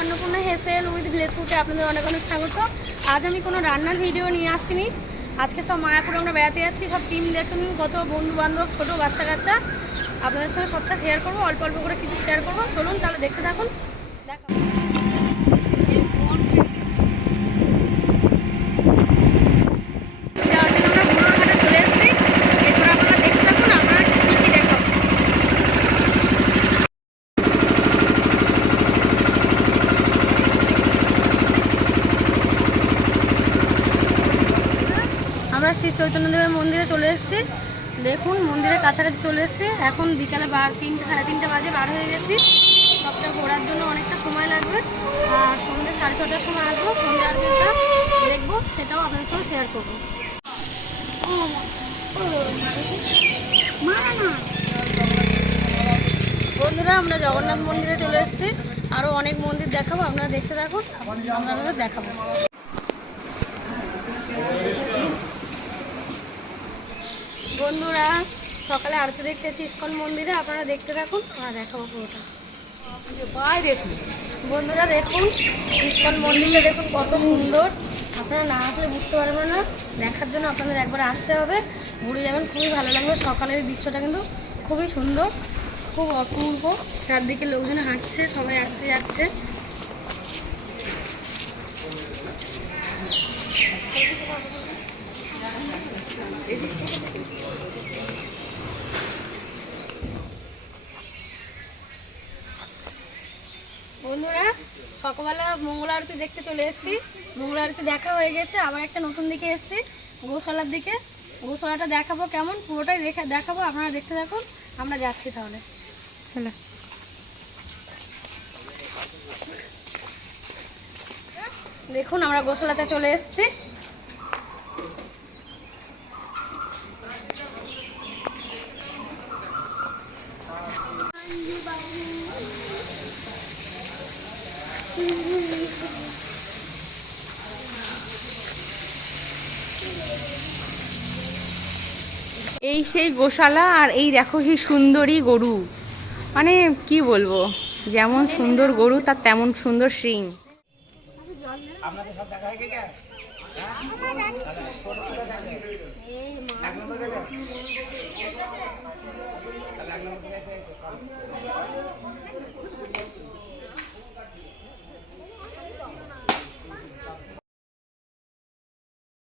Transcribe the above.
Annapurna হেসেল with village ফুটে আপনাদের অনেক অনেক স্বাগত। আজ আমি কোনো রান্নার ভিডিও নিয়ে আসিনি। আজকে সব মায়াপুরে আমরা বেড়াতে যাচ্ছি, সব টিম দেখুন কত বন্ধু বান্ধব ছোটো বাচ্চা কাচ্চা। আপনাদের সঙ্গে সবটা শেয়ার করব, অল্প অল্প করে কিছু শেয়ার করব। চলুন তাহলে দেখতে থাকুন। দেখা যাওয়ার জন্য আমরা বুড়োরঘাটে চলে এসেছি এরপর আপনারা দেখতে থাকুন আমরা কী কী দেখাবো আমরা শ্রী চৈতন্যদেবের মন্দিরে চলে এসেছি। দেখুন, মন্দিরের কাছাকাছি চলে এসেছি। এখন বিকালে বার, তিনটে, সাড়ে তিনটে বাজে, বার হয়ে গেছি। সবটা ঘোরার জন্য অনেকটা সময় লাগবে। আর সন্ধ্যে সাড়ে ছটার সময় আসব সন্ধ্যে আরতিটা দেখব, সেটাও আপনার সঙ্গে শেয়ার করব। বন্ধুরা, আমরা জগন্নাথ মন্দিরে চলে এসেছি। আরও অনেক মন্দির দেখাবো, আপনারা দেখতে থাকুন আমরা আপনাদের দেখাবো। বন্ধুরা সকালে আরতি দেখতেছি ইস্কন মন্দিরে আপনারা দেখতে থাকুন আর দেখাবো পুরোটা। বাইরে বন্ধুরা দেখুন ইস্কন মন্দিরটা দেখুন কত সুন্দর। আপনারা না আসলে বুঝতে পারবেন না দেখার জন্য আপনাদের একবার আসতে হবে। ঘুরে যাবেন খুবই ভালো লাগবে। সকালের দৃশ্যটা কিন্তু খুবই সুন্দর খুব অপূর্ব। চারদিকে লোকজন হাঁটছে সবাই আসছে যাচ্ছে। বন্ধুরা সকালবেলা মঙ্গল আরতি দেখতে চলে এসেছি। মঙ্গল আরতি দেখা হয়ে গেছে আবার একটা নতুন দিকে এসেছি গোশালার দিকে। গোশালাটা দেখাবো কেমন পুরোটাই দেখে দেখাবো আপনারা দেখতে দেখুন আমরা যাচ্ছি তাহলে। চলো। দেখুন আমরা গোশালাতে চলে এসেছি। এই সেই গোশালা আর এই দেখো সেই সুন্দরী গরু। মানে কি বলব, যেমন সুন্দর গরু, তার তেমন সুন্দর শিং।